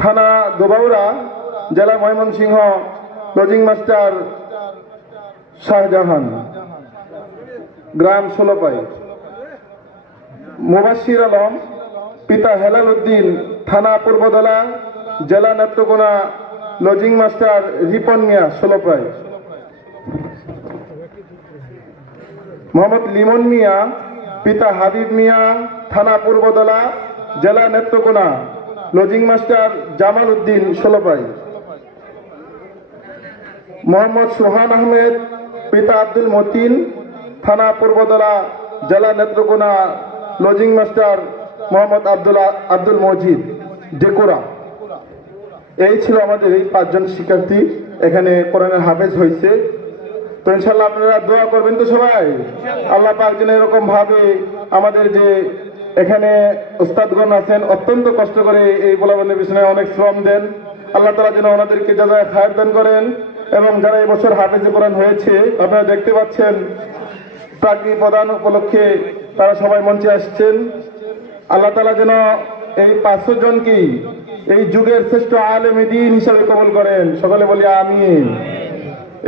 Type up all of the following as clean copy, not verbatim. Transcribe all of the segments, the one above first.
থানা গোবাউড়া, জেলা Mymensingh, lodging master Shahjahan, গ্রাম ষোলপাই। মুবাশির আলম, পিতা হেলাল উদ্দিন, থানা পূর্বদলা, জেলা নেত্রকোনা, লজিং মাস্টার রিপন মিয়া, ষোলপাই। মোহাম্মদ লিমন মিয়া, পিতা হাবিব মিয়া, থানা পূর্বদলা, জেলা নেত্রকোনা, লজিং মাস্টার জামাল উদ্দিন, ষোলপাই। মোহাম্মদ সোহান আহমেদ, পিতা আব্দুল মতিন, থানা পূর্বদলা, জেলা নেত্রকোনা, লজিং মাস্টার মোহাম্মদ আব্দুল মজিদ, ডেকুরা। এই ছিল আমাদের এই 5 জন শিক্ষার্থী এখানে কোরআনের হাফেজ হয়েছে। তো ইনশাল্লাহ আপনারা দোয়া করবেন তো সবাই, আল্লাহ পাক যেন এরকম ভাবে আমাদের যে এখানে উস্তাদগণ আছেন অত্যন্ত কষ্ট করে এই পোলাবনের পিছনে অনেক শ্রম দেন, আল্লাহ তাআলা যেন ওনাদেরকে জাযায়ে খায়ের দান করেন। এবং যারা এই বছর হাফেজে কোরআন হয়েছে আপনারা দেখতে পাচ্ছেন পাগড়ি প্রদান উপলক্ষে তারা সবাই মঞ্চে আসছেন। আল্লাহ তাআলা যেন এই 500 জনকে এই যুগের শ্রেষ্ঠ আলেম দ্বীন হিসাবে কবুল করেন, সকলে বলি আমিন।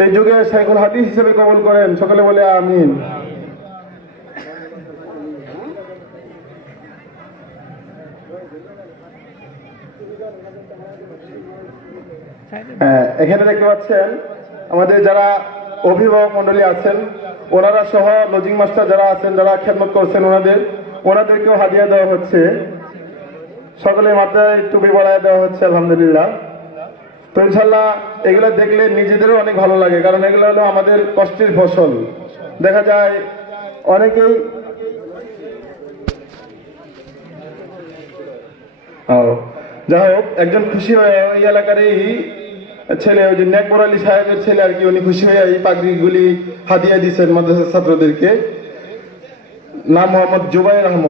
এই যুগের শাইখুল হাদিস হিসেবে কবুল করেন, সকলে বলে আমিন। এখানে দেখতে পাচ্ছেন আমাদের যারা অভিভাবক মন্ডলী আছেন ওনারা সহ লজিং মাস্টার যারা আছেন, যারা খেদমত করছেন ওনাদেরকেও হাদিয়া দেওয়া হচ্ছে। সকলে মাথায় টুপি পরায় দেওয়া হচ্ছে, আলহামদুলিল্লাহ। তো ইনশাল্লাহ এগুলো দেখলে নিজেদেরও অনেক ভালো লাগে, কারণ এগুলো হলো আমাদের কষ্টের ফসল। দেখা যায় অনেকেই যাই হোক, একজন খুশি হয়ে ওই এলাকারই ছেলে, ওই যে নেকবর আলী সাহেবের ছেলে আর কি, উনি খুশি হয়ে এই পাগড়িগুলি হাদিয়া দিয়েছেন মাদ্রাসার ছাত্রদেরকে। নাম মোহাম্মদ জুবাইর আহমদ।